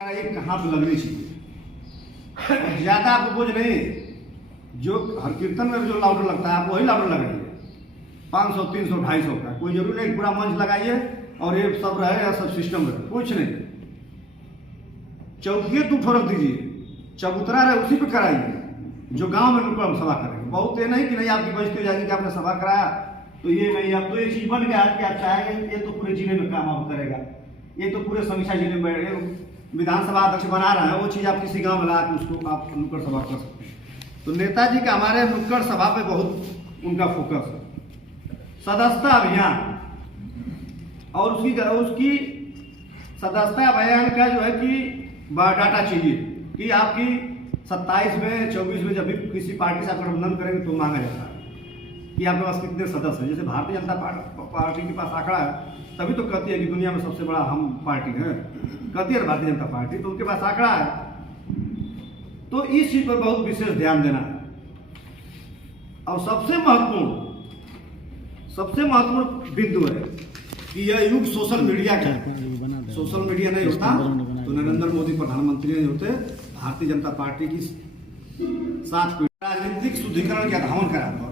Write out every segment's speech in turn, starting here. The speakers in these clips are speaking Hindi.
एक कहाँ पे लगनी चाहिए, ज्यादा आपको बोझ नहीं। जो हर कीर्तन में जो लाउडर लगता है आप वही लाउडर लगाइए, 500, 300, 250 का। कोई जरूरी नहीं पूरा मंच लगाइए और ये सब रहे या सब सिस्टम रहे, कुछ नहीं। चौकिए 2 ठो रख दीजिए, चबूतरा रहे उसी पे कराइए। जो गांव में नुक्कड़ सभा करेंगे, बहुत ये नहीं कि नहीं आपकी बेइज्जती हो जाएगी कि आपने सभा कराया तो ये नहीं। अब तो ये चीज बन गया कि आप चाहेंगे ये तो पूरे जिले में काम आप करेगा, ये तो पूरे समीक्षा जिले में विधानसभा अध्यक्ष बना रहा है, वो चीज आप किसी गांव में ला उसको आप नुक्कड़ सभा कर सकते हैं। तो नेताजी का हमारे नुक्कड़ सभा पे बहुत उनका फोकस है। सदस्यता अभियान और उसकी सदस्यता अभियान का जो है कि बायोडाटा चाहिए कि आपकी 27 में 24 में जब भी किसी पार्टी से आप गठबंधन करेंगे तो मांगा जाता है कि आपके पास कितने सदस्य हैं। जैसे भारतीय जनता पार्टी के पास आंकड़ा है, तभी तो कहती है कि दुनिया में सबसे बड़ा हम पार्टी है, कहती है भारतीय जनता पार्टी, तो उनके पास आंकड़ा है। तो इस चीज पर बहुत विशेष ध्यान देना है। और सबसे महत्वपूर्ण बिंदु है कि यह युग सोशल मीडिया का है। सोशल मीडिया नहीं होता तो नरेंद्र मोदी प्रधानमंत्री नहीं होते, भारतीय जनता पार्टी की 7 राजनीतिक शुद्धिकरण का धावन करा था।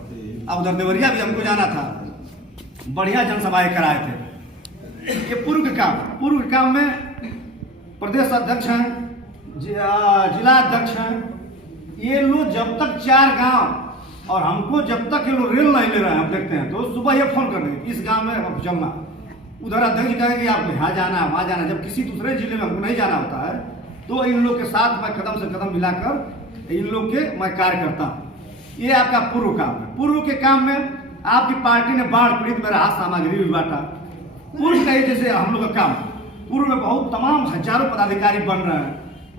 अब उधर देवरिया भी हमको जाना था, बढ़िया जनसभाएं कराए थे। ये पूर्व काम में प्रदेश अध्यक्ष हैं, जिला अध्यक्ष हैं, ये लोग जब तक 4 गांव और हमको जब तक ये लोग रेल नहीं ले रहे हैं, हम देखते हैं तो सुबह ये फोन कर देंगे इस गांव में अब चलना, उधर अध्यक्ष कहेंगे आपको यहाँ जाना है वहाँ जाना। जब किसी दूसरे जिले में हमको नहीं जाना होता है तो इन लोग के साथ मैं कदम से कदम मिलाकर इन लोग के मैं कार्य करता हूँ। ये आपका पूर्व काम है। पूर्व के काम में आपकी पार्टी ने बाढ़ पीड़ित में राहत सामग्री भी बांटा। पूर्व का जैसे हम लोग का काम, पूर्व में बहुत तमाम हजारों पदाधिकारी बन रहे हैं,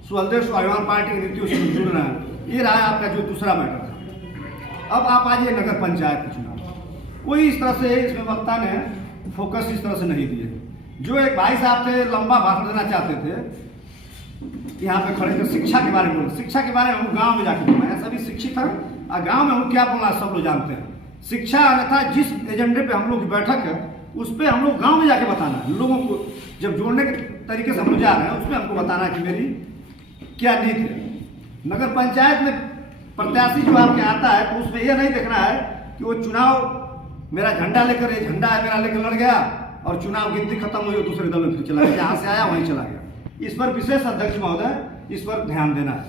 सुहलदेव स्वाभिमान पार्टी की नीतियों से जुड़ रहे हैं। ये रहा आपका जो दूसरा मैटर था। अब आप आइए नगर पंचायत के चुनाव। कोई इस तरह से इसमें वक्ता ने फोकस इस तरह से नहीं दिए। जो एक भाई साहब थे लंबा भाषण देना चाहते थे, यहाँ पे खड़े थे शिक्षा के बारे में बोले। शिक्षा के बारे में हम गाँव में जाकर बोले, सभी शिक्षित हैं और गाँव में हम क्या बोलना सब लोग जानते हैं। शिक्षा अन्यथा जिस एजेंडे पे हम लोग की बैठक है उस पर हम लोग गाँव में जाके बताना है लोगों को। जब जोड़ने के तरीके से हम लोग जा रहे हैं उसमें हमको बताना कि मेरी क्या नीति है। नगर पंचायत में प्रत्याशी जो आपके आता है तो उसमें यह नहीं देखना है कि वो चुनाव मेरा झंडा लेकर, ये झंडा है मेरा लेकर लड़ गया और चुनाव गिनती खत्म हुई और दूसरे दल में फिर चला गया, जहाँ से आया वहीं चला गया। इस पर विशेष अध्यक्ष महोदय इस पर ध्यान देना है।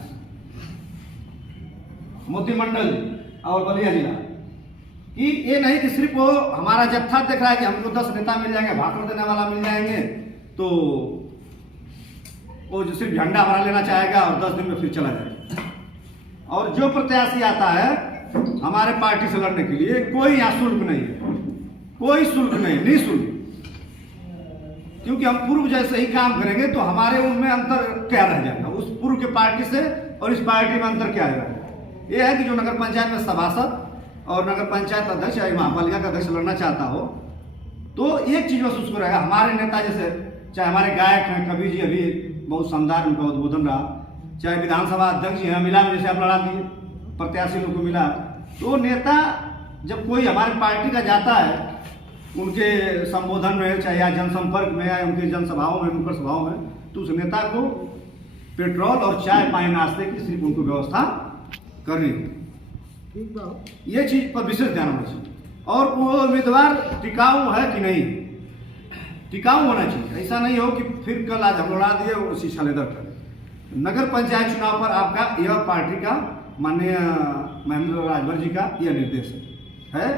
मोती मंडल और बलिया जिला कि ये नहीं कि सिर्फ वो हमारा जत्था देख रहा है कि हमको 10 नेता मिल जाएंगे, भाषण देने वाला मिल जाएंगे, तो वो जो सिर्फ झंडा हमारा लेना चाहेगा और 10 दिन में फिर चला जाएगा। और जो प्रत्याशी आता है हमारे पार्टी से लड़ने के लिए, कोई यहाँ शुल्क नहीं है, कोई शुल्क नहीं, निःशुल्क। क्योंकि हम पूर्व जैसे ही काम करेंगे तो हमारे उनमें अंतर क्या रह जाएगा, उस पूर्व के पार्टी से और इस पार्टी में अंतर क्या रहेगा। यह है कि जो नगर पंचायत में सभासद और नगर पंचायत अध्यक्ष या महापालिका का अध्यक्ष लड़ना चाहता हो तो एक चीज महसूस करेगा। हमारे नेता जैसे चाहे हमारे गायक हैं, कवि जी अभी बहुत शानदार उनका उद्बोधन रहा, चाहे विधानसभा अध्यक्ष हैं, मिला में जैसे आप लड़ा दिए प्रत्याशी लोग को मिला। तो नेता जब कोई हमारी पार्टी का जाता है उनके संबोधन में चाहे या जनसंपर्क में या उनके जनसभाओं में, नुक्कड़ सभाओं में, तो उस नेता को पेट्रोल और चाय पानी नाश्ते की सिर्फ उनको व्यवस्था करनी होगी। ये चीज पर विशेष ध्यान होना चाहिए। और वो उम्मीदवार टिकाऊ है कि नहीं, टिकाऊ होना चाहिए। ऐसा नहीं हो कि फिर कल आज हम लड़ा दिए और उसी छलेदर करें। नगर पंचायत चुनाव पर आपका यह पार्टी का माननीय महेंद्र राजभर जी का यह निर्देश है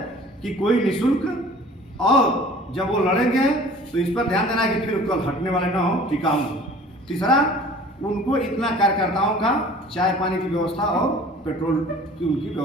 कि कोई निःशुल्क, और जब वो लड़ेंगे तो इस पर ध्यान देना है कि फिर कल हटने वाले ना हो, टिकाऊ। तीसरा, उनको इतना कार्यकर्ताओं का चाय पानी की व्यवस्था और पेट्रोल की उनकी व्यवस्था